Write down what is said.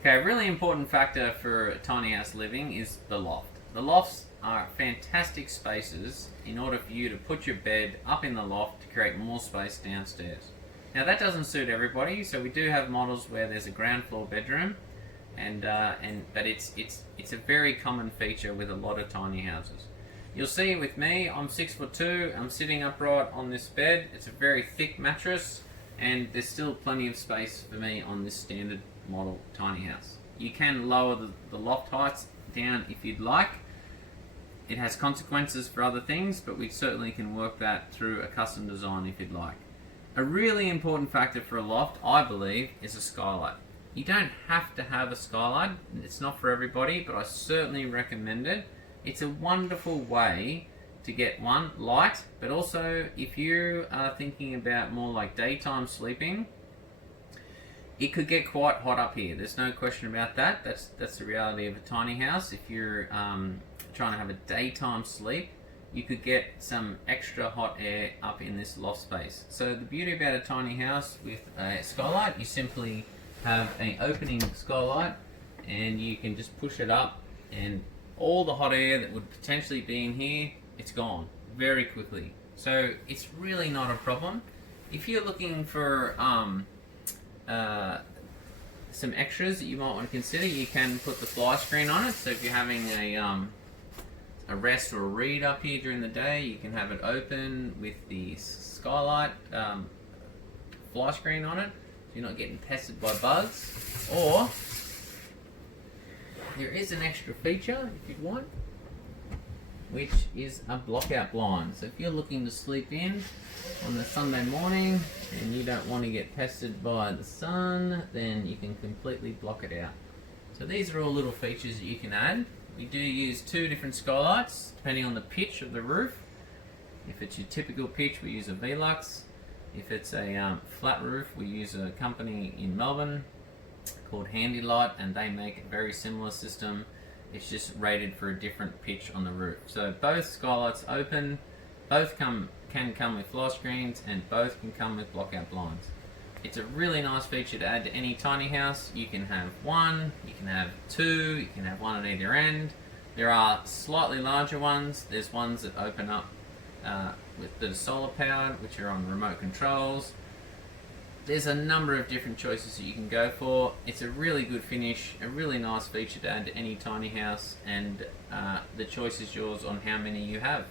Okay, a really important factor for tiny house living is the loft. The lofts are fantastic spaces in order for you to put your bed up in the loft to create more space downstairs. Now that doesn't suit everybody, so we do have models where there's a ground floor bedroom, but it's a very common feature with a lot of tiny houses. You'll see with me, I'm 6'2", I'm sitting upright on this bed. It's a very thick mattress, and there's still plenty of space for me on this standard model tiny house. You can lower the loft heights down if you'd like. It has consequences for other things, but we certainly can work that through a custom design if you'd like. A really important factor for a loft, I believe, is a skylight. You don't have to have a skylight. It's not for everybody, but I certainly recommend it. It's a wonderful way to get one, light, but also if you are thinking about more like daytime sleeping, it could get quite hot up here. There's no question about that. That's the reality of a tiny house. If you're trying to have a daytime sleep, you could get some extra hot air up in this loft space. So the beauty about a tiny house with a skylight, you simply have an opening skylight and you can just push it up, and all the hot air that would potentially be in here, it's gone very quickly. So it's really not a problem. If you're looking for some extras that you might want to consider, you can put the fly screen on it. So if you're having a rest or a read up here during the day, you can have it open with the skylight fly screen on it, so you're not getting pestered by bugs. Or there is an extra feature if you'd want, which is a blockout blind. So if you're looking to sleep in on a Sunday morning and you don't want to get pestered by the sun, then you can completely block it out. So these are all little features that you can add. We do use two different skylights depending on the pitch of the roof. If it's your typical pitch, we use a Velux. If it's a flat roof, we use a company in Melbourne called Handy Light, and they make a very similar system. It's just rated for a different pitch on the roof. So both skylights open, both can come with fly screens, and both can come with blockout blinds. It's a really nice feature to add to any tiny house. You can have one, you can have two, you can have one at either end. There are slightly larger ones. There's ones that open up that are solar powered, which are on remote controls. There's a number of different choices that you can go for. It's a really good finish, a really nice feature to add to any tiny house, and the choice is yours on how many you have.